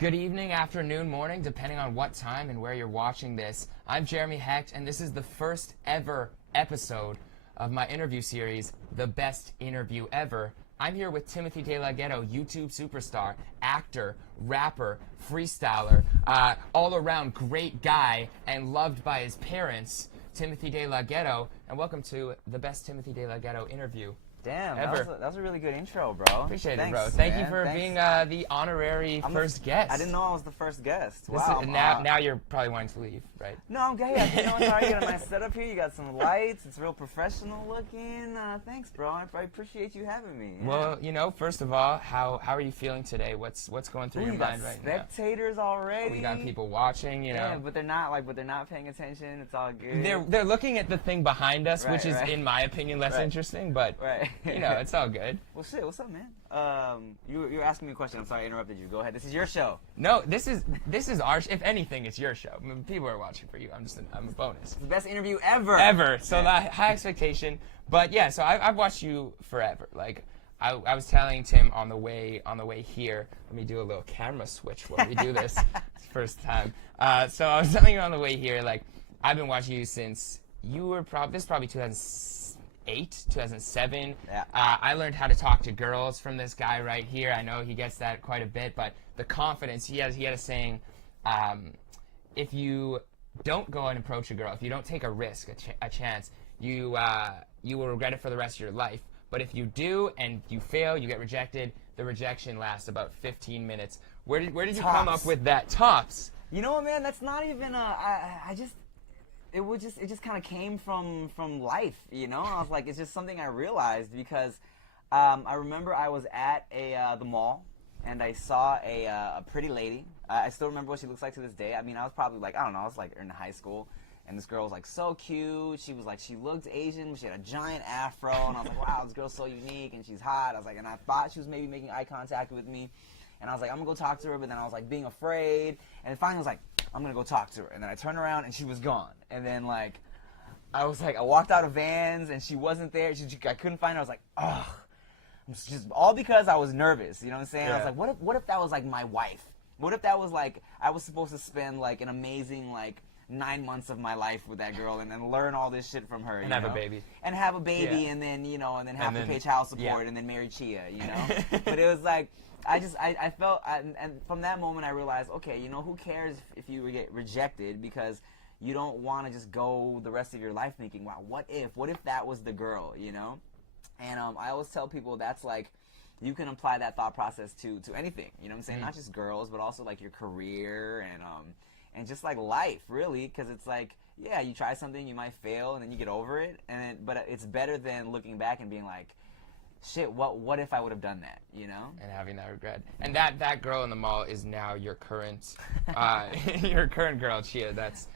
Good evening, afternoon, morning, depending on what time and where you're watching this. I'm Jeremy Hecht, and this is the first ever episode of my interview series, The Best Interview Ever. I'm here with Timothy DeLaGhetto, YouTube superstar, actor, rapper, freestyler, all-around great guy, and loved by his parents, Timothy DeLaGhetto. And welcome to the Best Timothy DeLaGhetto interview. Damn, that was a really good intro, bro. Appreciate Thanks, it, bro. Thank man. you for being the honorary first guest. I didn't know I was the first guest. Now you're probably wanting to leave, right? No, I'm good. You know, sorry, you got a nice setup here. You got some lights. It's real professional looking. Thanks, bro. I appreciate you having me. Yeah. Well, you know, first of all, how are you feeling today? What's going through your mind right now? Spectators already. We got people watching, you know. Yeah, but they're not paying attention. It's all good. They're looking at the thing behind us, Right, which is, right. in my opinion, less interesting. But you know, it's all good. Well, shit. What's up, man? You were asking me a question. I'm sorry I interrupted you. Go ahead. This is your show. No, this is our. If anything, it's your show. I mean, people are watching for you. I'm a bonus. The best interview ever. Ever. So high expectation. But yeah, so I've watched you forever. Like I was telling Tim on the way here. Let me do a little camera switch while we do this. It's the first time. So I was telling you on the way here. Like I've been watching you since you were probably 2008, 2007. Yeah. I learned how to talk to girls from this guy right here. I know he gets that quite a bit, but the confidence he had a saying, if you don't go and approach a girl, if you don't take a risk, a chance, you will regret it for the rest of your life. But if you do and you fail, you get rejected, the rejection lasts about 15 minutes. Where did you come up with that? Tops. You know what, man? That's not even it just kind of came from life, you know? I was like, it's just something I realized because I remember I was at the mall and I saw a pretty lady. I still remember what she looks like to this day. I mean, I was probably like, I don't know, I was like in high school. And this girl was like so cute. She was like, she looked Asian. She had a giant afro. And I was like, wow, this girl's so unique and she's hot. I was like, and I thought she was maybe making eye contact with me. And I was like, I'm gonna go talk to her. But then I was like being afraid. And finally I was like, I'm gonna go talk to her. And then I turned around and she was gone. And then like, I walked out of Vans and she wasn't there. I couldn't find her. I was like, ugh. Just all because I was nervous. You know what I'm saying? Yeah. I was like, what if that was like my wife? What if that was like, I was supposed to spend like an amazing like 9 months of my life with that girl and then learn all this shit from her. And have a baby. And have a baby Yeah. and then, you know, and then have to pay then- child support yeah. and then marry Chia, you know? But it was like, I felt, and from that moment I realized, okay, you know, who cares if you get rejected because you don't want to just go the rest of your life thinking, wow, what if that was the girl, you know? And I always tell people that's like, you can apply that thought process to anything, you know what I'm saying? Mm-hmm. Not just girls, but also like your career and just like life, really, because it's like, yeah, you try something, you might fail, and then you get over it, but it's better than looking back and being like, shit, what if I would have done that, you know? And having that regret. And that girl in the mall is now your current your current girl, Chia. That's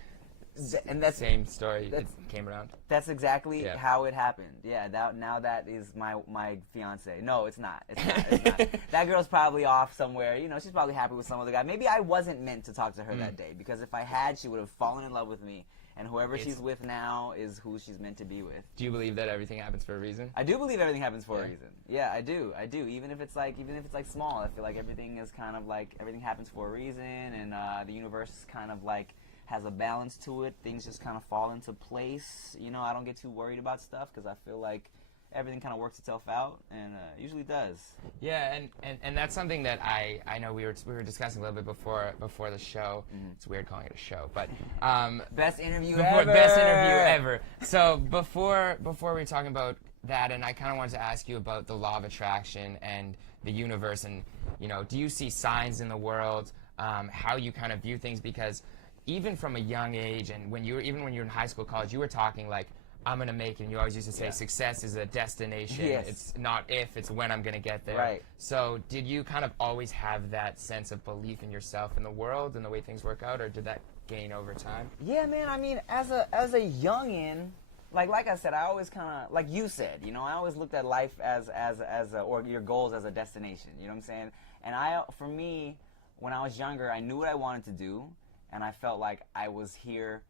the same story. It came around. That's exactly Yeah. how it happened. Yeah, now that is my fiance. No, it's not. It's not. That girl's probably off somewhere. You know, she's probably happy with some other guy. Maybe I wasn't meant to talk to her that day because if I had, she would have fallen in love with me. And whoever she's with now is who she's meant to be with. Do you believe that everything happens for a reason? I do believe everything happens for a reason. Yeah, I do. Even if it's like small, I feel like everything is kind of like everything happens for a reason, and the universe is kind of like has a balance to it. Things just kind of fall into place. You know, I don't get too worried about stuff because I feel like everything kind of works itself out, and it usually does. Yeah, and that's something that I know we were discussing a little bit before the show. Mm-hmm. It's weird calling it a show, but best interview ever. Best interview ever. So before we were talking about that, and I kind of wanted to ask you about the law of attraction and the universe, and you know, do you see signs in the world? How you kind of view things, because even from a young age, and when you were in high school, college, you were talking like, I'm going to make it. And you always used to say success is a destination. Yes. It's not if, it's when I'm going to get there. Right. So did you kind of always have that sense of belief in yourself and the world and the way things work out, or did that gain over time? Yeah, man. I mean, as a youngin', like I said, I always kind of, like you said, you know, I always looked at life as or your goals as a destination. You know what I'm saying? And for me, when I was younger, I knew what I wanted to do, and I felt like I was here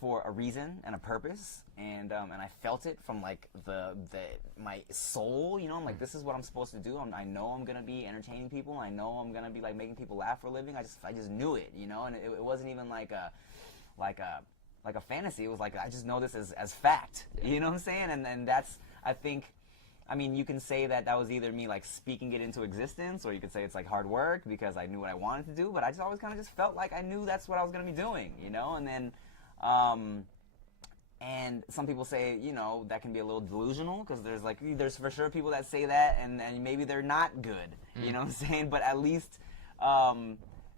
for a reason and a purpose, and I felt it from like my soul. You know, I'm like, this is what I'm supposed to do. I know I'm gonna be entertaining people. I know I'm gonna be like making people laugh for a living. I just knew it. You know, and it wasn't even like a fantasy. It was like, I just know this as fact. You know what I'm saying? And that's, I think, I mean, you can say that was either me like speaking it into existence, or you could say it's like hard work because I knew what I wanted to do, but I just always kind of just felt like I knew that's what I was going to be doing, you know? And then, and some people say, you know, that can be a little delusional, because there's for sure people that say that and maybe they're not good, you know what I'm saying? But at least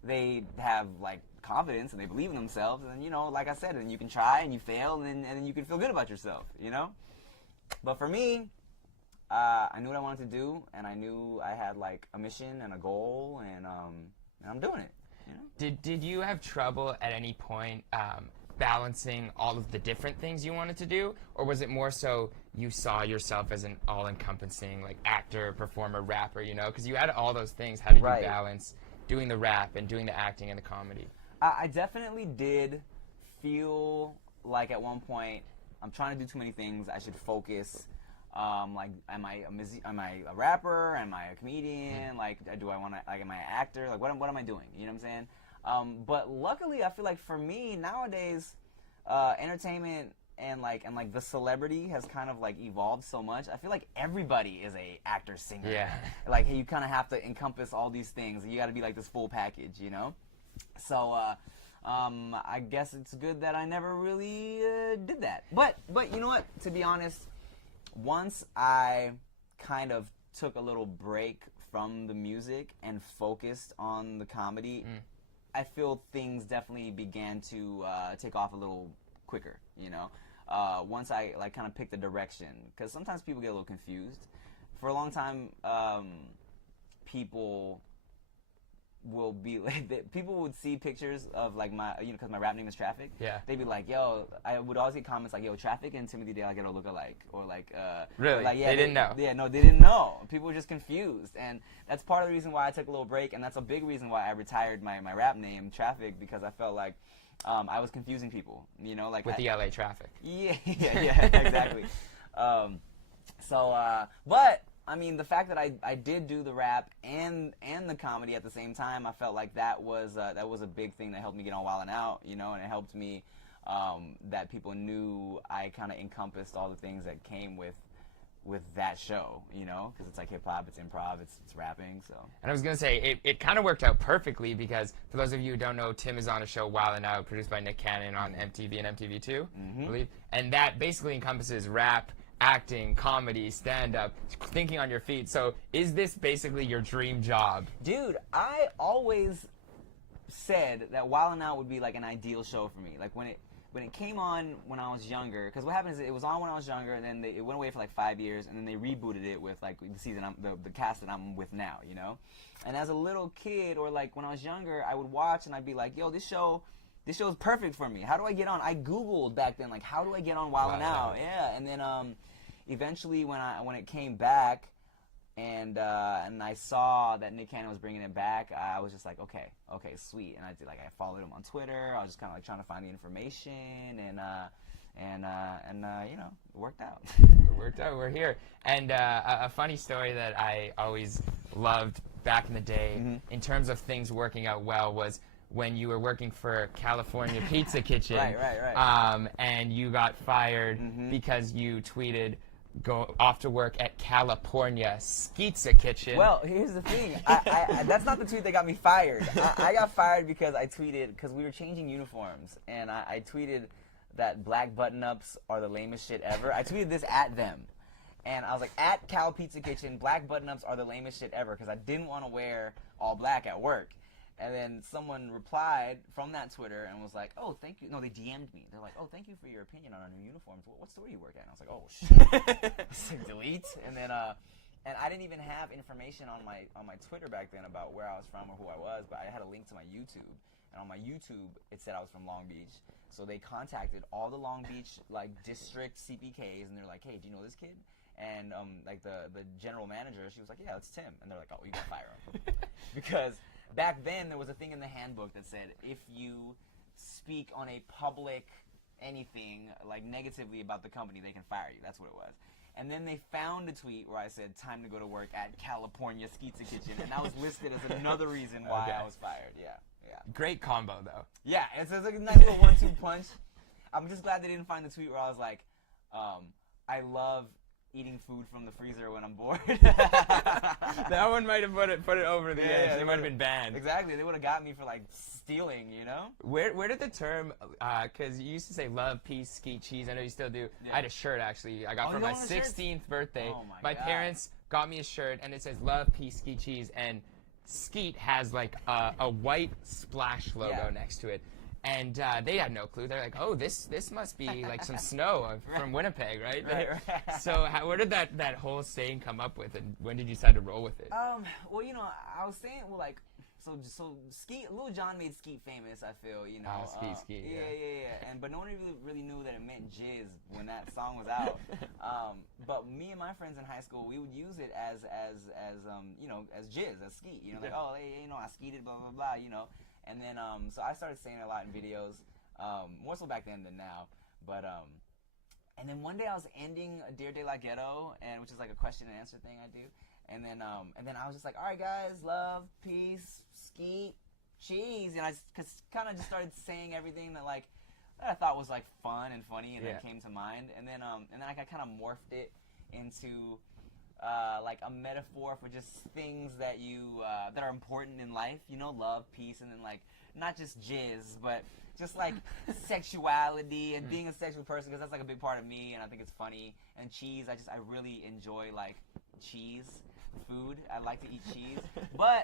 they have like confidence and they believe in themselves, and you know, like I said, and you can try and you fail, and then you can feel good about yourself, you know? But for me, I knew what I wanted to do, and I knew I had like a mission and a goal, and I'm doing it. You know? Did you have trouble at any point balancing all of the different things you wanted to do, or was it more so you saw yourself as an all-encompassing like actor, performer, rapper? You know, because you had all those things. How did you balance doing the rap and doing the acting and the comedy? I definitely did feel like at one point I'm trying to do too many things. I should focus. Like, am I a rapper? Am I a comedian? Like, do I want to, like, am I an actor? Like, what am I doing? You know what I'm saying? But luckily, I feel like for me nowadays, entertainment and the celebrity has kind of like evolved so much. I feel like everybody is a actor, singer. Yeah. Like, hey, you kind of have to encompass all these things. You got to be like this full package, you know? So, I guess it's good that I never really did that. But you know what? To be honest, once I kind of took a little break from the music and focused on the comedy, I feel things definitely began to take off a little quicker, you know? Once I like kind of picked a direction, because sometimes people get a little confused. For a long time, people will be like, people would see pictures of like my, you know, because my rap name is Traffic. Yeah. They'd be like, yo, I would always get comments like, yo, Traffic and Timothy DeLaGhetto look alike, or like, really? Like, yeah, they didn't know. Yeah, no, they didn't know. People were just confused, and that's part of the reason why I took a little break, and that's a big reason why I retired my rap name Traffic, because I felt like I was confusing people, you know, like with the LA traffic. Yeah, exactly. But I mean, the fact that I did do the rap and the comedy at the same time, I felt like that was a big thing that helped me get on Wilin Out, you know, and it helped me that people knew I kind of encompassed all the things that came with that show, you know, because it's like hip hop, it's improv, it's rapping, so. And I was gonna say it kind of worked out perfectly, because for those of you who don't know, Tim is on a show, Wilin Out, produced by Nick Cannon on MTV and MTV2, I believe, and that basically encompasses rap, acting, comedy, stand-up, thinking on your feet. So is this basically your dream job? Dude, I always said that Wilin Out would be like an ideal show for me. Like when it came on when I was younger, because what happened is it was on when I was younger, and then it went away for like 5 years, and then they rebooted it with like the season, the cast that I'm with now, you know? And as a little kid, or like when I was younger, I would watch and I'd be like, yo, this show is perfect for me. How do I get on? I Googled back then, like, how do I get on Wilin Out? Yeah, and then eventually when it came back, and I saw that Nick Cannon was bringing it back, I was just like, okay, sweet. And I followed him on Twitter. I was just kind of like trying to find the information, and you know, it worked out. It worked out. We're here. And a funny story that I always loved back in the day, in terms of things working out well, was when you were working for California Pizza Kitchen. Right. And you got fired because you tweeted, go off to work at California Pizza Kitchen. Well, here's the thing. I that's not the tweet that got me fired. I got fired because I tweeted, because we were changing uniforms, and I tweeted that black button-ups are the lamest shit ever. I tweeted this at them. And I was like, at Cal Pizza Kitchen, black button-ups are the lamest shit ever, because I didn't want to wear all black at work. And then someone replied from that Twitter and was like, oh, thank you. No, they DM'd me. They're like, oh, thank you for your opinion on our new uniforms. What store do you work at? And I was like, oh, shit. I was like, delete. And then, and I didn't even have information on my Twitter back then about where I was from or who I was, but I had a link to my YouTube. And on my YouTube, it said I was from Long Beach. So they contacted all the Long Beach, like, district CPKs, and they're like, hey, do you know this kid? And, like, the general manager, she was like, yeah, that's Tim. And they're like, oh, you gotta fire him. Because back then, there was a thing in the handbook that said, if you speak on a public anything like negatively about the company, they can fire you. That's what it was. And then they found a tweet where I said, time to go to work at California Skeetsa Kitchen. And that was listed as another reason why I was fired. Yeah. Great combo, though. Yeah, it's like a nice little 1-2 punch. I'm just glad they didn't find the tweet where I was like, I love eating food from the freezer when I'm bored. That one might have put it over the edge. They might have been banned. Exactly. They would have got me for like stealing, you know? Where did the term, because you used to say love, peace, skeet, cheese. I know you still do. Yeah. I had a shirt, actually. I got for my 16th birthday. Oh my parents got me a shirt, and it says love, peace, skeet, cheese. And skeet has like a white splash logo next to it. And they had no clue. They're like, oh, this must be like some snow from Winnipeg, right? Right. So where did that whole saying come up with, and when did you decide to roll with it? Well, you know, I was saying, well, like, so Skeet, Lil Jon made Skeet famous, I feel, you know. Skeet, yeah. But no one really knew that it meant jizz when that song was out. But me and my friends in high school, we would use it as you know, as jizz, as skeet. You know, like, oh, hey, you know, I skeeted, blah, blah, blah, you know. And then, so I started saying it a lot in videos, more so back then than now. But, and then one day I was ending a Dear DeLaGhetto, and which is like a question and answer thing I do. And then I was just like, all right, guys, love, peace, skeet, cheese. And I kind of just started saying everything that like that I thought was like fun and funny, and that came to mind. And then I kind of morphed it into like a metaphor for just things that that are important in life, you know, love, peace, and then like not just jizz, but just like sexuality and being a sexual person, because that's like a big part of me, and I think it's funny. And cheese, I really enjoy like cheese food. I like to eat cheese.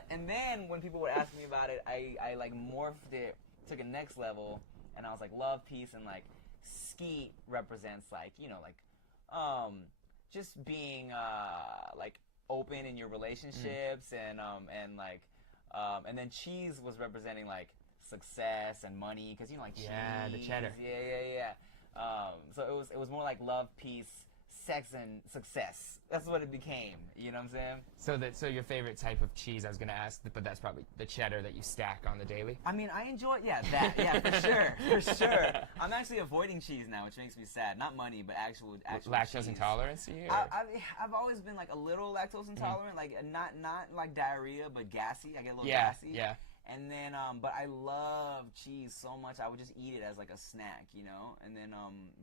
And then when people would ask me about it, I like morphed it, took it next level, and I was like, love, peace, and like skeet represents like, you know, like just being like open in your relationships, and like and then cheese was representing like success and money, because you know, like cheese, the cheddar. So it was more like love, peace, sex, and success. That's what it became. You know what I'm saying? So your favorite type of cheese, I was gonna ask, but that's probably the cheddar that you stack on the daily. I mean, I enjoy that, for sure. I'm actually avoiding cheese now, which makes me sad. Not money, but actual lactose cheese. Intolerance. I've always been like a little lactose intolerant, like not like diarrhea, but gassy. I get a little gassy. Yeah. And then, but I love cheese so much, I would just eat it as like a snack, you know. And then,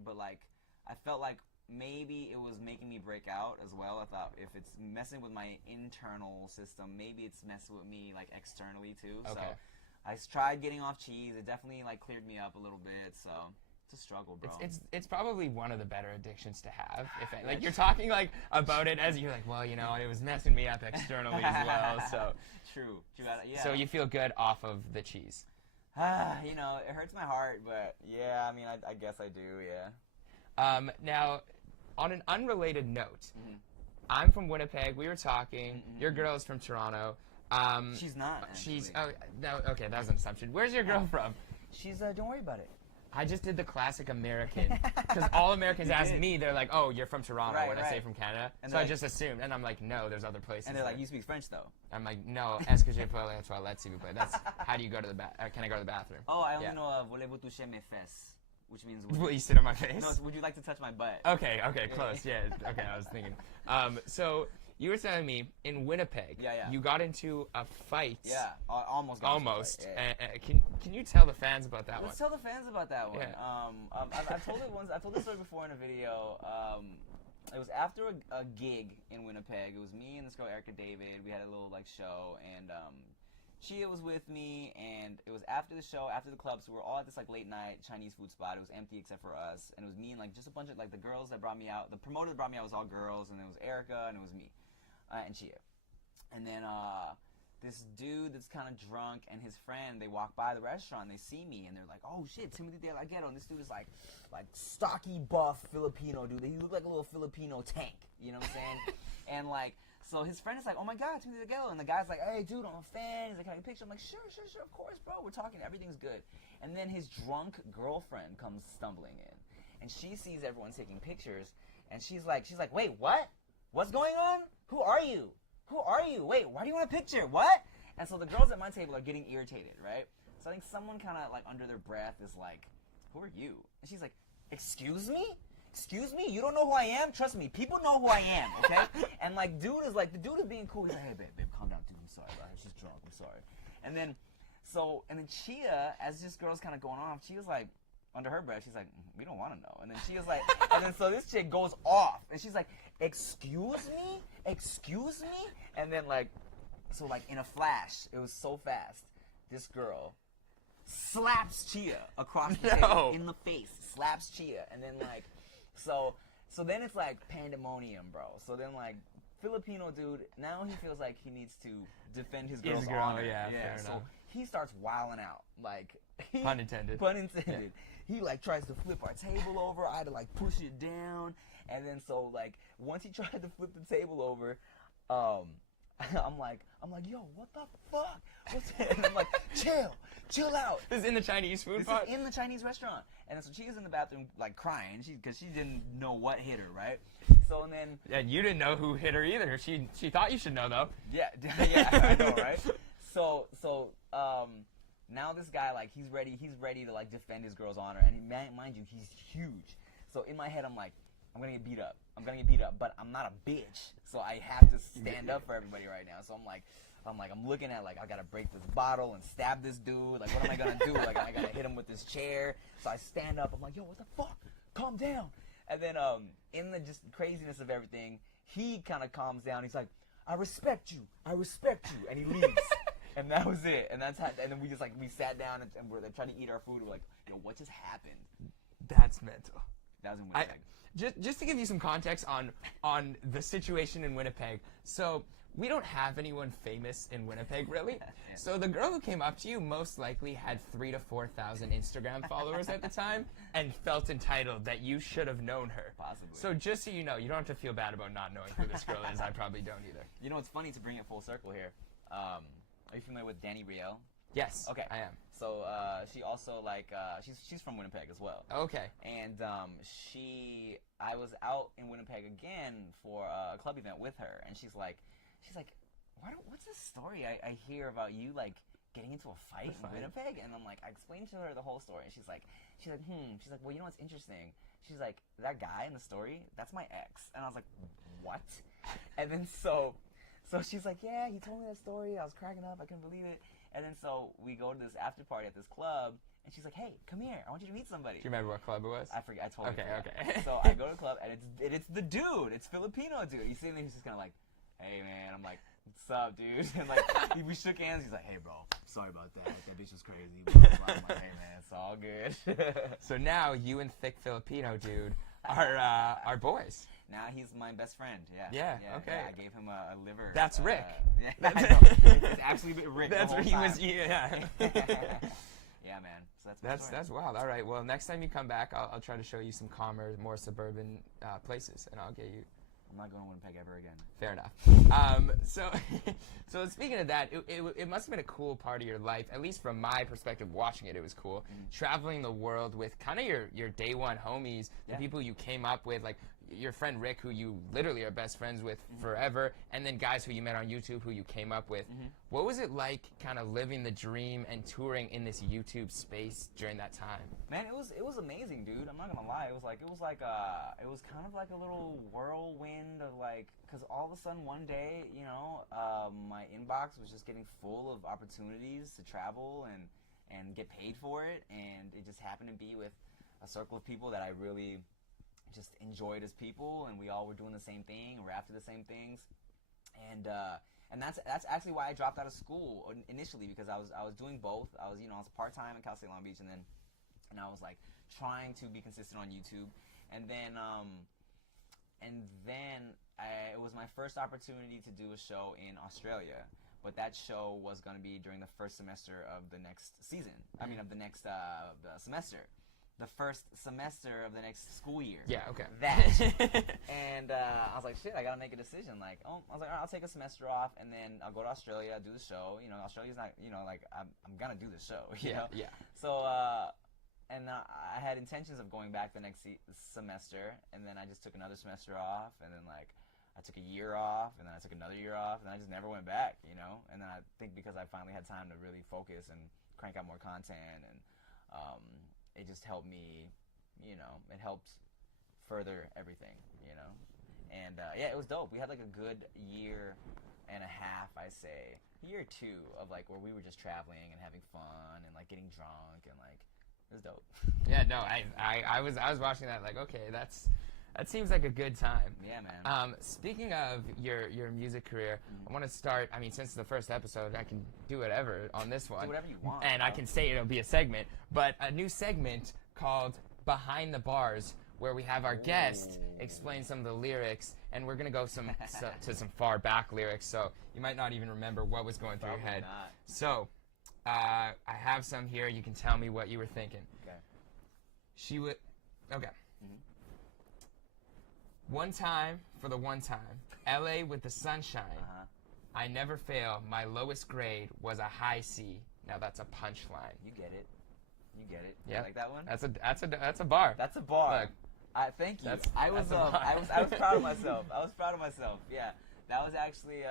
but like, I felt like maybe it was making me break out as well. I thought if it's messing with my internal system, maybe it's messing with me like externally too. Okay. So I tried getting off cheese. It definitely like cleared me up a little bit. So it's a struggle, bro. It's probably one of the better addictions to have. Like you're talking like about it as you're like, well, you know, it was messing me up externally as well. So true. Yeah. So you feel good off of the cheese. You know, it hurts my heart, but yeah, I mean, I guess I do. Yeah. Now, on an unrelated note, I'm from Winnipeg. We were talking. Your girl is from Toronto. She's not. Actually. Okay, that was an assumption. Where's your girl from? She's don't worry about it. I just did the classic American, because all Americans ask me, they're like, oh, you're from Toronto, when I say from Canada. And so I just assumed, and I'm like, no, there's other places. And they're like, you speak French though. I'm like, no, est-ce que je peux aller aux toilettes, s'il vous plaît? That's how do you go to the can I go to the bathroom? Oh, I only know voulez-vous toucher mes fesses, which means will you sit on my face? No, would you like to touch my butt? Okay, close. Yeah, okay, I was thinking. So you were telling me in Winnipeg, you got into a fight. Yeah, almost. Almost. Yeah. Can you tell the fans about that one? Let's tell the fans about that one. Yeah. I've told it once. I told this story before in a video. It was after a gig in Winnipeg. It was me and this girl Erica David. We had a little like show, and Chia was with me, and it was after the show, after the club, so we were all at this like late night Chinese food spot. It was empty except for us, and it was me and like just a bunch of like the girls that brought me out. The promoter that brought me out was all girls, and it was Erica, and it was me, and Chia. And then this dude that's kind of drunk and his friend, they walk by the restaurant, and they see me, and they're like, oh shit, Timothy DeLaGhetto. And this dude is like stocky, buff Filipino dude. He looked like a little Filipino tank, you know what I'm saying? And like, so his friend is like, oh my god, Timothy DeLaGhetto. And the guy's like, hey dude, I'm a fan. He's like, can I get a picture? I'm like, sure, of course, bro. We're talking, everything's good. And then his drunk girlfriend comes stumbling in, and she sees everyone taking pictures, and she's like, wait, what? What's going on? Who are you? Wait, why do you want a picture? What? And so the girls at my table are getting irritated, right? So I think someone kind of like under their breath is like, who are you? And she's like, excuse me? Excuse me? You don't know who I am? Trust me, people know who I am, okay? And like, the dude is being cool. He's like, hey, babe, calm down, dude. I'm sorry, bro. She's drunk. I'm sorry. And then Chia, as this girl's kind of going off, Chia's like, under her breath, she's like, we don't want to know. And then Chia's like, and then so this chick goes off, and she's like, excuse me? Excuse me? And then like, so like in a flash, it was so fast, this girl slaps Chia across the table in the face, slaps Chia, and then like, so then it's like pandemonium, bro. So then like, Filipino dude, now he feels like he needs to defend his girl's honor. Yeah, fair so enough. he starts wilding out, like Pun intended. Pun intended. Yeah. He like tries to flip our table over. I had to like push it down, and then so like once he tried to flip the table over, I'm like, yo, what the fuck? What's that? And I'm like, chill out. This is in the Chinese food This pot? is in the Chinese restaurant. And so she's in the bathroom, like, crying, because she didn't know what hit her, right? So, and then... Yeah, you didn't know who hit her either. She thought you should know, though. Yeah, I know, right? So, now this guy, like, he's ready to, like, defend his girl's honor. And mind you, he's huge. So, in my head, I'm like, I'm going to get beat up. But I'm not a bitch. So, I have to stand up for everybody right now. So, I'm looking at, like, I gotta break this bottle and stab this dude. Like, what am I gonna do? Like, I gotta hit him with this chair. So I stand up. I'm like, yo, what the fuck? Calm down. And then, in the just craziness of everything, he kind of calms down. He's like, I respect you. And he leaves. And that was it. And that's how. And then we just like we sat down and we're like, trying to eat our food. We're like, yo, what just happened? That's mental. That was in Winnipeg. Just to give you some context on the situation in Winnipeg. So we don't have anyone famous in Winnipeg, really. Yeah. So the girl who came up to you most likely had 3,000 to 4,000 Instagram followers at the time and felt entitled that you should have known her. Possibly. So just so you know, you don't have to feel bad about not knowing who this girl is. I probably don't either. You know, it's funny to bring it full circle here. Are you familiar with Danny Riel? Yes, Okay. I am. So she also like she's from Winnipeg as well. Okay. And I was out in Winnipeg again for a club event with her, and she's like, what's this story I hear about you like getting into a fight in Winnipeg? And I'm like, I explained to her the whole story, and she's like, well, you know what's interesting? She's like, that guy in the story, that's my ex. And I was like, what? And then so she's like, yeah, he told me that story. I was cracking up. I couldn't believe it. And then so we go to this after party at this club, and she's like, hey, come here. I want you to meet somebody. Do you remember what club it was? I forget. I totally forgot. Okay. So I go to the club, and it's the dude. It's Filipino dude. He's sitting there. He's just kind of like, hey, man. I'm like, what's up, dude? And like, we shook hands. He's like, hey, bro. Sorry about that. That bitch was crazy. Blah, blah, blah. I'm like, hey, man. It's all good. So now you and thick Filipino dude are boys. Now he's my best friend. Yeah. Yeah. Okay. Yeah, I gave him a liver. That's Rick. Yeah, I know. It's actually Rick. That's the where whole he was. time. Yeah. Yeah, man. So that's wild. All right. Well, next time you come back, I'll try to show you some calmer, more suburban places, and I'll get you. I'm not going to Winnipeg ever again. Fair enough. So speaking of that, it must have been a cool part of your life, at least from my perspective. Watching it, it was cool. Mm-hmm. Traveling the world with kind of your day one homies, the people you came up with, like your friend Rick, who you literally are best friends with forever, and then guys who you met on YouTube who you came up with. What was it like kind of living the dream and touring in this YouTube space during that time? Man, it was amazing, dude. I'm not gonna lie. It was kind of like a little whirlwind of like, cause all of a sudden one day, you know, my inbox was just getting full of opportunities to travel and get paid for it, and it just happened to be with a circle of people that I really just enjoyed as people, and we all were doing the same thing, and we're after the same things, and that's actually why I dropped out of school initially, because I was doing both. I was part-time in Cal State Long Beach, and I was like trying to be consistent on YouTube, and then it was my first opportunity to do a show in Australia, but that show was going to be during the first semester of the next season. I mean, of the next semester. The first semester of the next school year. Yeah, okay. And I was like, shit, I gotta make a decision. Like, I was like, all right, I'll take a semester off, and then I'll go to Australia, do the show. You know, Australia's not, you know, like, I'm gonna do the show, you know? Yeah. So, and I had intentions of going back the next semester, and then I just took another semester off, and then, like, I took a year off, and then I took another year off, and I just never went back, you know? And then I think because I finally had time to really focus and crank out more content, and it just helped me it helped further everything, and yeah, it was dope. We had like a good year and a half, I say, year or two of like where we were just traveling and having fun and like getting drunk and like it was dope. Yeah, no, I was watching that like, okay, that seems like a good time. Yeah, man. Speaking of your music career, I want to start. I mean, since it's the first episode, I can do whatever on this one. Do whatever you want. And bro. I can say it'll be a segment, but a new segment called Behind the Bars, where we have our guest explain some of the lyrics, and we're gonna go to some far back lyrics, so you might not even remember what was going through Probably your head. not. So, I have some here. You can tell me what you were thinking. Okay. She would. Okay. Mhm. One time for the one time, LA with the sunshine. Uh-huh. I never fail. My lowest grade was a high C. Now that's a punchline. You get it. You get it. Yeah. You like that one? That's a bar. That's a bar. Look, Thank you. That's- I was that's a bar. I was proud of myself. I was proud of myself. Yeah. That was actually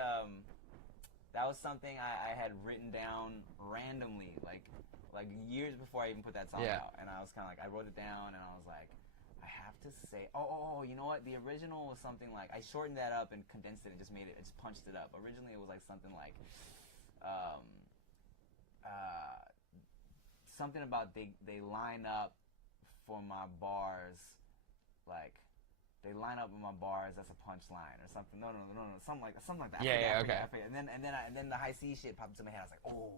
that was something I had written down randomly, like years before I even put that song Yeah. out. And I was kind of like, I wrote it down, and I was like, I have to say, oh, you know what? The original was something like, I shortened that up and condensed it and just punched it up. Originally, it was like something like, something about they line up for my bars, like. They line up with my bars. That's a punchline or something. No, something like that. Yeah, I okay. forget. And then the high C shit popped into my head. I was like, oh,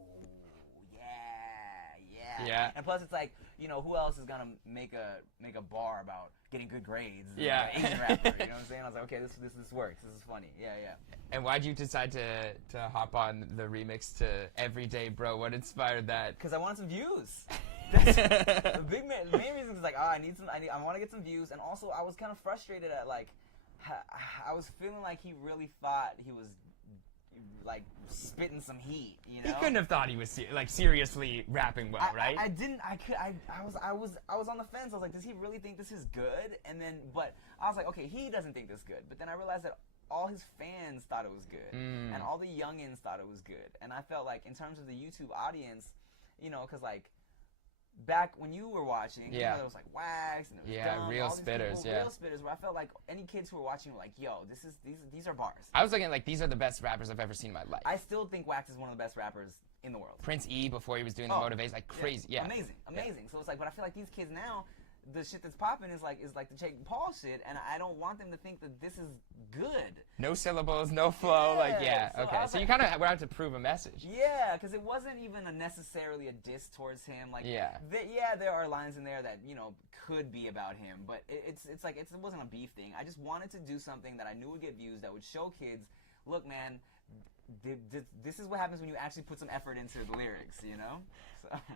yeah. Yeah. And plus, it's like, who else is gonna make a bar about getting good grades? Yeah. An Asian rapper. You know what I'm saying? I was like, okay, this works. This is funny. Yeah. And why'd you decide to hop on the remix to Everyday Bro? What inspired that? Because I wanted some views. The main reason is like, I want to get some views, and also I was kind of frustrated at like, I was feeling like he really thought he was like spitting some heat, He couldn't have thought he was seriously rapping well, right? I was on the fence. I was like, does he really think this is good? But I was like, okay, he doesn't think this is good. But then I realized that all his fans thought it was good, and all the youngins thought it was good. And I felt like in terms of the YouTube audience, because like, back when you were watching, there was like Wax and there was Dumb, real all these spitters, people, real spitters, where I felt like any kids who were watching were like, yo, these are bars. I was looking like these are the best rappers I've ever seen in my life. I still think Wax is one of the best rappers in the world. Prince E before he was doing the motivation, like crazy, yeah. Amazing. So it's like, but I feel like these kids now, the shit that's popping is like the Jake Paul shit, and I don't want them to think that this is good. No syllables, no flow, So okay. So you kind of were out to prove a message. Yeah, because it wasn't even necessarily a diss towards him. Like, there are lines in there that could be about him, but it wasn't a beef thing. I just wanted to do something that I knew would get views, that would show kids, look, man, this is what happens when you actually put some effort into the lyrics, So.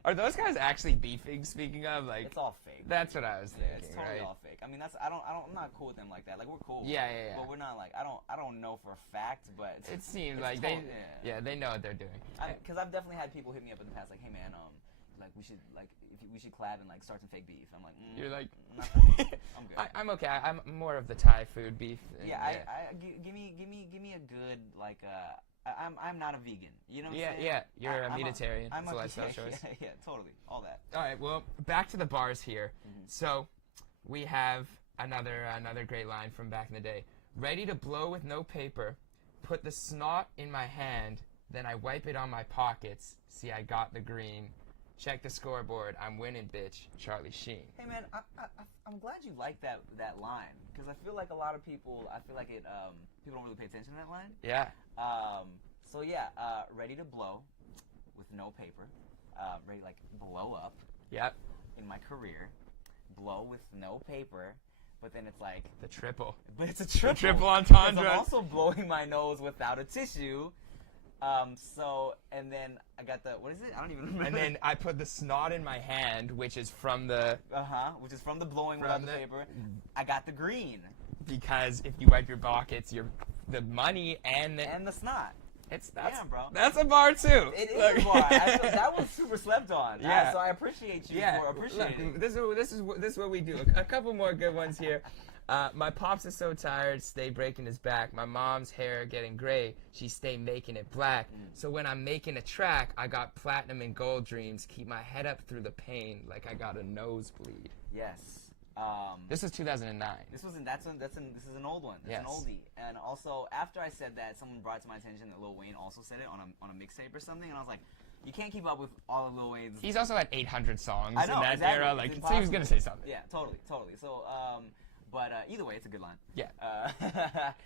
Are those guys actually beefing? Speaking of, like, it's all fake. That's what I was thinking. Yeah, it's totally right? all fake. I mean, I'm not cool with them like that. Like, we're cool. Yeah. But we're not like, I don't know for a fact, but it seems like they know what they're doing. Because I've definitely had people hit me up in the past, like, hey man, like we should collab and like start some fake beef. I'm like, you're like, I'm good. I'm okay. I'm more of the Thai food beef. Give me a good like. I'm not a vegan. You know what I'm saying? Yeah. You're a meatitarian. I'm it's a lifestyle choice. Yeah, totally. All that. All right. Well, back to the bars here. So, we have another great line from back in the day. Ready to blow with no paper. Put the snot in my hand. Then I wipe it on my pockets. See, I got the green. Check the scoreboard. I'm winning, bitch. Charlie Sheen. Hey man, I'm glad you like that line, because I feel like a lot of people, people don't really pay attention to that line. Yeah. Ready to blow with no paper. Ready like blow up. Yep. In my career, blow with no paper. But then it's like the triple. But it's a triple. The triple entendre. I'm also blowing my nose without a tissue. And then I got what is it? I don't even remember. And then I put the snot in my hand, which is from the... which is from the blowing without the paper. I got the green. Because if you wipe your pockets, the money and the snot. Bro. That's a bar, too. It is a bar. I feel that one's super slept on. Yeah. So I appreciate you for appreciating it. This is what we do. A couple more good ones here. My pops is so tired, stay breaking his back. My mom's hair getting gray, she stay making it black. So when I'm making a track, I got platinum and gold dreams. Keep my head up through the pain like I got a nosebleed. Yes. This was 2009. This is an old one. It's Yes. an oldie. And also, after I said that, someone brought to my attention that Lil Wayne also said it on a mixtape or something, and I was like, you can't keep up with all of Lil Wayne's. He's also had 800 songs I know, in that exactly. era. It's Like, so he was impossible. gonna say something. Yeah, totally. So, but either way, it's a good line. Yeah.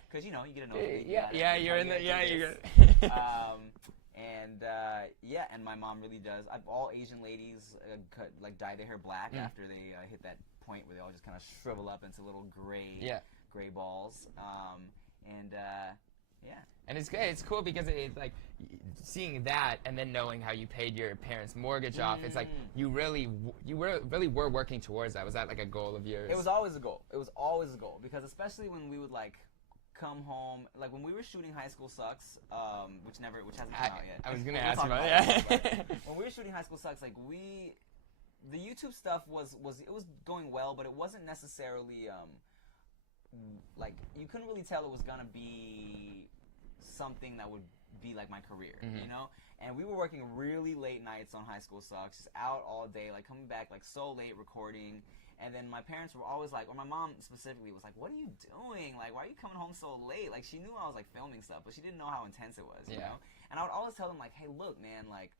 Because you get a nosebleed. Yeah, you're in the. Yeah, you're good. And my mom really does. All Asian ladies dye their hair black after they hit that point where they all just kind of shrivel up into little gray balls. And it's cool because it's like seeing that and then knowing how you paid your parents' mortgage off. It's like you really were working towards that. Was that like a goal of yours? It was always a goal because especially when we would like come home, like when we were shooting High School Sucks, which hasn't come out yet. I was gonna We'll ask talk about that. When we were shooting High School Sucks, like the YouTube stuff was going well, but it wasn't necessarily like you couldn't really tell it was gonna be something that would be like my career, And we were working really late nights on High School Sucks, just out all day, like coming back like so late recording. And then my parents were always like, or my mom specifically was like, "What are you doing? Like, why are you coming home so late?" Like, she knew I was like filming stuff, but she didn't know how intense it was, you know. And I would always tell them like, "Hey, look, man, like,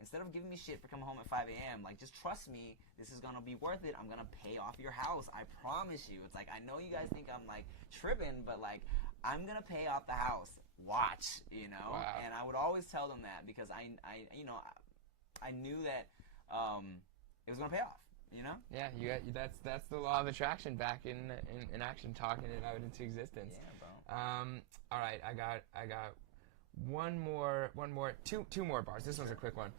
instead of giving me shit for coming home at 5 a.m., like, just trust me, this is gonna be worth it. I'm gonna pay off your house. I promise you. It's like, I know you guys think I'm like tripping, but like, I'm gonna pay off the house. Watch, Wow. And I would always tell them that because I knew that it was gonna pay off, Yeah, that's the law of attraction back in action, talking it out into existence. Yeah, bro. All right, I got two more bars. This one's a quick one.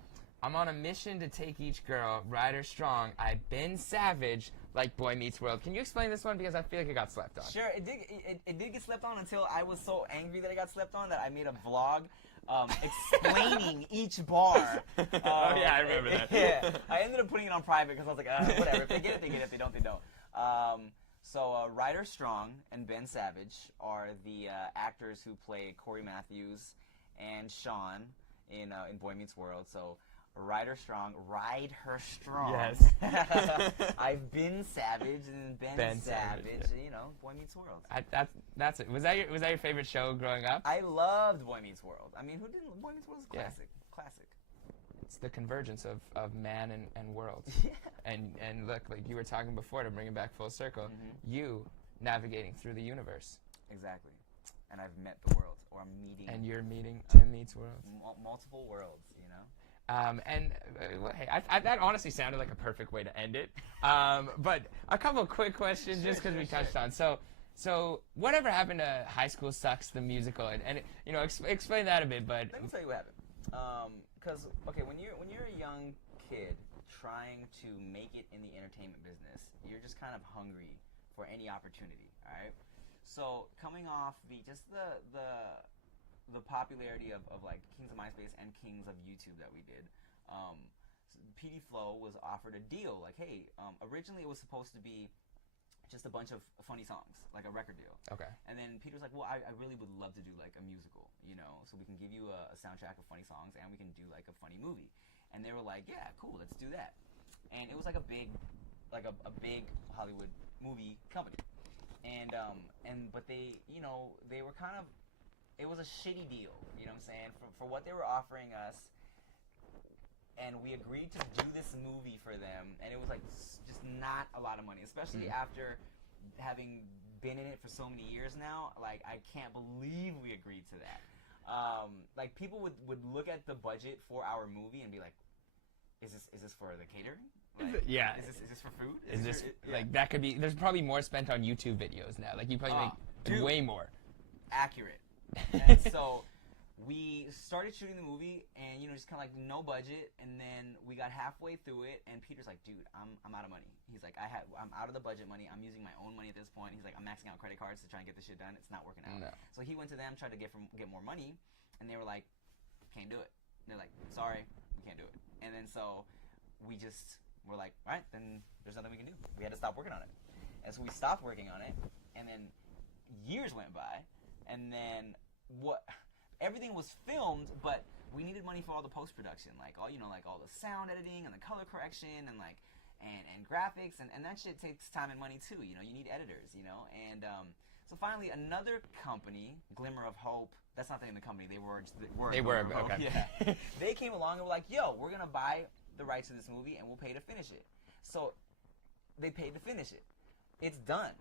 I'm on a mission to take each girl, ride her strong. I've been savage, like Boy Meets World. Can you explain this one because I feel like it got slept on? Sure, it did get slept on until I was so angry that it got slept on that I made a vlog explaining each bar. Oh yeah, I remember that. Yeah, I ended up putting it on private because I was like, whatever. If they get it, they get it. If they don't, they don't. So Ryder Strong and Ben Savage are the actors who play Corey Matthews and Sean in Boy Meets World. So Ryder Strong, ride her strong. Yes. I've been Savage and Ben Savage. Yeah. Boy Meets World. That's it. Was that your favorite show growing up? I loved Boy Meets World. I mean, who didn't? Boy Meets World is classic. Classic. It's the convergence of man and world. Yeah. And look, like you were talking before, to bring it back full circle, you navigating through the universe. Exactly. And I've met the world, or I'm meeting. And you're meeting Tim Meets World. Multiple worlds, Hey, that honestly sounded like a perfect way to end it. But a couple quick questions, just because we touched on. So whatever happened to High School Sucks, the musical, and explain that a bit. But let me tell you what happened. Because when you're a young kid trying to make it in the entertainment business, you're just kind of hungry for any opportunity. All right. So coming off the popularity of like Kings of MySpace and Kings of YouTube that we did, PD Flow was offered a deal. Like, hey, originally it was supposed to be just a bunch of funny songs, like a record deal. Okay. And then Peter was like, well, I really would love to do like a musical, so we can give you a soundtrack of funny songs and we can do like a funny movie. And they were like, yeah, cool, let's do that. And it was like a big Hollywood movie company. But they, they were kind of, it was a shitty deal, you know what I'm saying, for what they were offering us. And we agreed to do this movie for them, and it was like just not a lot of money, especially after having been in it for so many years now. Like, I can't believe we agreed to that. Like, people would look at the budget for our movie and be like, is this for the catering? Like, yeah. Is this for food? Is this like that could be? There's probably more spent on YouTube videos now. Like you probably make way more. Accurate. And so we started shooting the movie, and just kind of like no budget. And then we got halfway through it, and Peter's like, "Dude, I'm out of money." He's like, "I'm out of the budget money. I'm using my own money at this point." He's like, "I'm maxing out credit cards to try and get this shit done. It's not working out." No. So he went to them, tried to get more money, and they were like, "Can't do it." And they're like, "Sorry, we can't do it." And then so we just were like, all right, then there's nothing we can do. We had to stop working on it. And so we stopped working on it, and then years went by, and then everything was filmed, but we needed money for all the post-production, like all the sound editing and the color correction, and like and graphics, and that shit takes time and money too. You know, you need editors, you know, and so finally another company, Glimmer of Hope. That's not the name of the company. They were Glimmer of Hope. Okay. Yeah. They came along and were like, yo, we're gonna buy the rights to this movie and we'll pay to finish it. So they paid to finish it. It's done.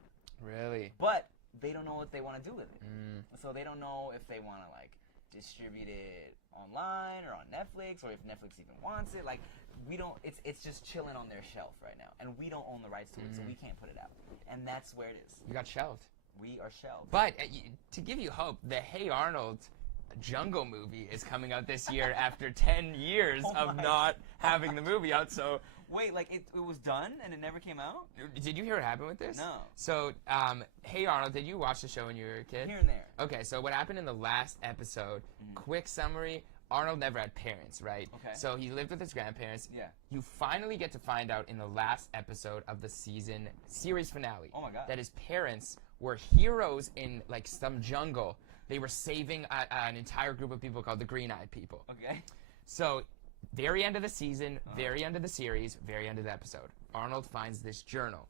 Really? But they don't know what they want to do with it. So they don't know if they want to like distribute it online or on Netflix, or if Netflix even wants it. Like, we don't. It's just chilling on their shelf right now, and we don't own the rights to it, so we can't put it out. And that's where it is. You got shelved. We are shelved. But to give you hope, the Hey Arnold Jungle movie is coming out this year after 10 years of not having the movie out. So wait, like it was done and it never came out? did you hear what happened with this? No. So, Hey Arnold, did you watch the show when you were a kid? Here and there. Okay, so what happened in the last episode, quick summary, Arnold never had parents, right? Okay. So he lived with his grandparents. Yeah. You finally get to find out in the last episode of the series finale. Oh my God. That his parents were heroes in like some jungle. They were saving an entire group of people called the Green-Eyed People. Okay. So, very end of the season, very end of the series, very end of the episode, Arnold finds this journal.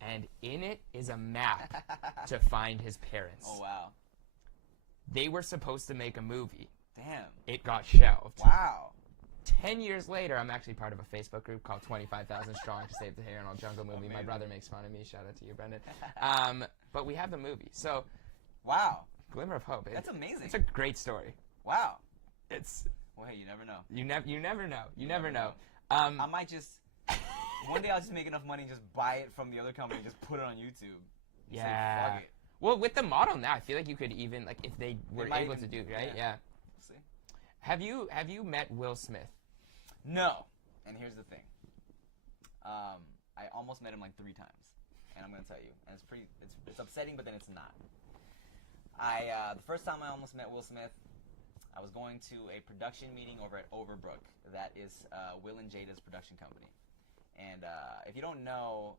And in it is a map to find his parents. Oh, wow. They were supposed to make a movie. Damn. It got shelved. Wow. 10 years later, I'm actually part of a Facebook group called 25,000 Strong to Save the Hey Arnold Jungle movie. Amazing. My brother makes fun of me. Shout out to you, Brendan. But we have the movie. So, Wow. Glimmer of Hope. That's amazing. It's a great story. Wow. It's... Well, hey, you never know. You never know. You never know. I might just... One day I'll just make enough money and just buy it from the other company and just put it on YouTube. Yeah. Say, fuck it. Well, with the model now, I feel like you could even, like, if they were might able even- to do, right? yeah. Yeah. We'll see. Have you met Will Smith? No. And here's the thing. I almost met him like 3 times, and I'm gonna tell you, and it's upsetting, but then it's not. The first time I almost met Will Smith, I was going to a production meeting over at Overbrook. That is Will and Jada's production company. And if you don't know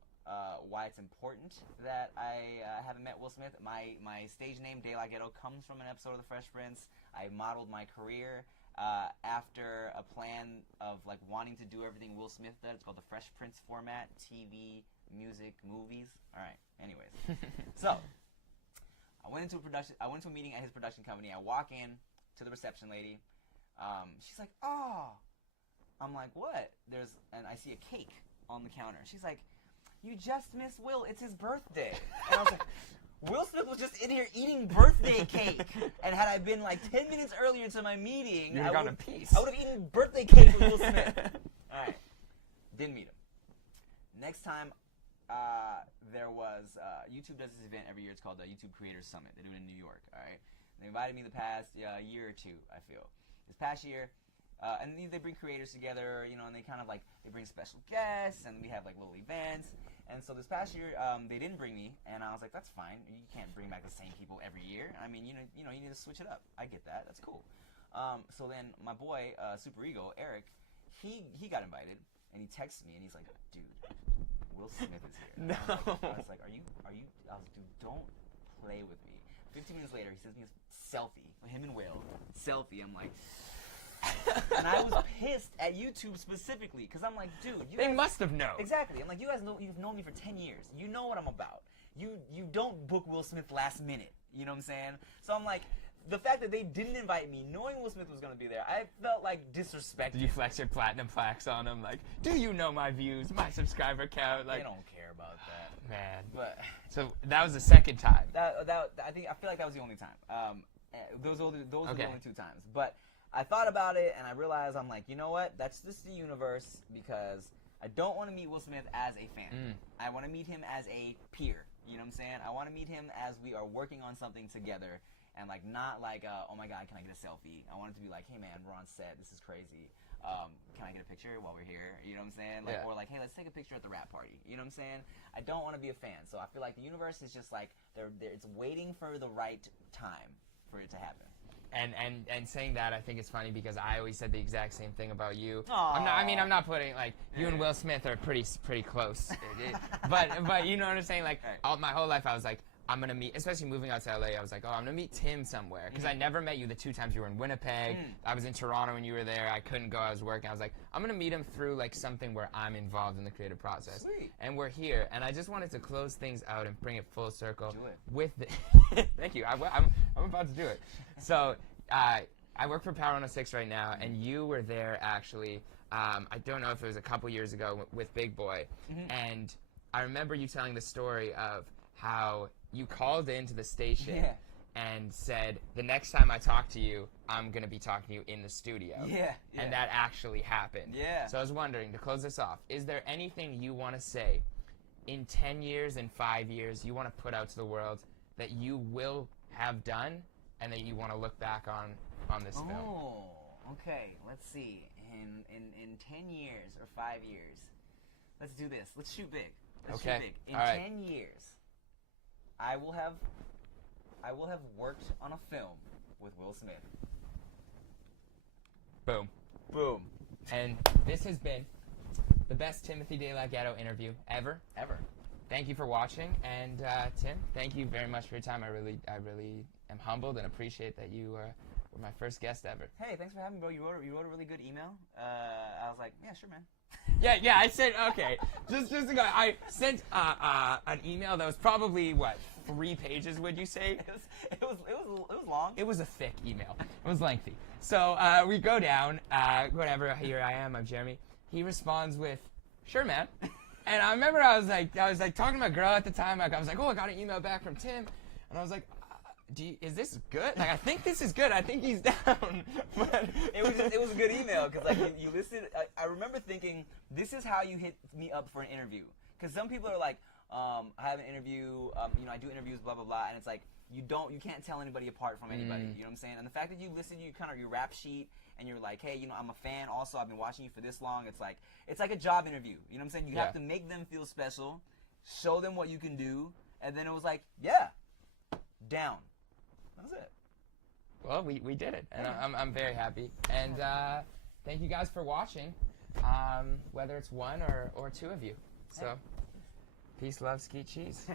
why it's important that I haven't met Will Smith, my stage name, DeLaGhetto, comes from an episode of The Fresh Prince. I modeled my career after a plan of like wanting to do everything Will Smith does. It's called the Fresh Prince format: TV, music, movies. All right. Anyways, so I went into a meeting at his production company. I walk in to the reception lady. She's like, "Oh," I'm like, "What?" And I see a cake on the counter. She's like, "You just missed Will. It's his birthday." And I was like, Will Smith was just in here eating birthday cake. And had I been like 10 minutes earlier to my meeting, You would have gotten a piece. I would have eaten birthday cake with Will Smith. All right. Didn't meet him. Next time, there was, YouTube does this event every year. It's called the YouTube Creators Summit. They do it in New York, all right? They invited me the past year or two, I feel. This past year, and they bring creators together, you know, and they kind of like, they bring special guests, and we have like little events. And so this past year, they didn't bring me, and I was like, that's fine. You can't bring back the same people every year. I mean, you know, you need to switch it up. I get that. That's cool. So then my boy, Super Ego, Eric, he got invited, and he texts me, and he's like, dude, Will Smith is here. No. I was like, are you? I was like, dude, don't play with me. 15 minutes later, he sends me a selfie, him and Will, selfie. I'm like, and I was pissed at YouTube specifically, because I'm like, dude, They must have known. Exactly. I'm like, you guys know, you've known me for 10 years. You know what I'm about. You don't book Will Smith last minute. You know what I'm saying? So I'm like, the fact that they didn't invite me, knowing Will Smith was going to be there, I felt like disrespected. Did you flex your platinum plaques on them? Like, do you know my views, my subscriber count? Like, They don't care about that. man. But So that was the second time. I feel like that was the only time. Those were the Okay. only 2 times. But I thought about it, and I realized, I'm like, you know what? That's just the universe, because I don't want to meet Will Smith as a fan. I want to meet him as a peer. You know what I'm saying? I want to meet him as we are working on something together, and like not like, oh my God, can I get a selfie? I want it to be like, hey man, we're on set. This is crazy. Can I get a picture while we're here? You know what I'm saying? Like, Yeah. Or like, hey, let's take a picture at the rap party. You know what I'm saying? I don't want to be a fan. So I feel like the universe is just like, it's waiting for the right time for it to happen. And saying that, I think it's funny because I always said the exact same thing about you. Aw. I'm not putting, like, you and Will Smith are pretty close. but you know what I'm saying? Like, Right. my whole life I was like, I'm going to meet, especially moving out to LA, I was like, oh, I'm going to meet Tim somewhere. Because I never met you the 2 times you were in Winnipeg. I was in Toronto when you were there. I couldn't go. I was working. I was like, I'm going to meet him through like something where I'm involved in the creative process. Sweet. And we're here. And I just wanted to close things out and bring it full circle. Do it. With the Thank you. I'm about to do it. So I work for Power 106 right now, and you were there actually. I don't know if it was a couple years ago with Big Boy. And I remember you telling the story of how you called into the station and said, the next time I talk to you, I'm going to be talking to you in the studio. And that actually happened. So I was wondering, to close this off, is there anything you want to say in 10 years, in 5 years, you want to put out to the world that you will have done and that you want to look back on this film? Oh, okay. Let's see. In 10 years or 5 years, let's do this. Let's shoot big. Let's shoot big. In 10 years, I will have worked on a film with Will Smith. Boom. Boom. And this has been the best Timothy DeLaGhetto interview ever. Thank you for watching, and Tim, thank you very much for your time. I really am humbled and appreciate that you were my first guest ever. Hey, thanks for having me, bro. You wrote a really good email. I was like, yeah, sure, man. Yeah. I said okay. Just to go. I sent an email that was probably what, 3 pages? Would you say? It was long. It was a thick email. It was lengthy. So we go down. Whatever. Here I am. I'm Jeremy. He responds with, "Sure, man." And I remember I was like talking to my girl at the time. I was like, "Oh, I got an email back from Tim," and I was like, is this good? Like, I think this is good. I think he's down. But it was a good email because like you listed. I remember thinking, this is how you hit me up for an interview. Because some people are like, I have an interview. I do interviews, blah blah blah, and it's like you can't tell anybody apart from anybody. You know what I'm saying? And the fact that you listed your rap sheet and you're like, hey, I'm a fan. Also, I've been watching you for this long. It's like a job interview. You know what I'm saying? You have to make them feel special, show them what you can do, and then it was like, yeah, down. That was it. Well, we did it, and I'm very happy. And thank you guys for watching, whether it's 1 or 2 of you. So, peace, love, skeet, cheese.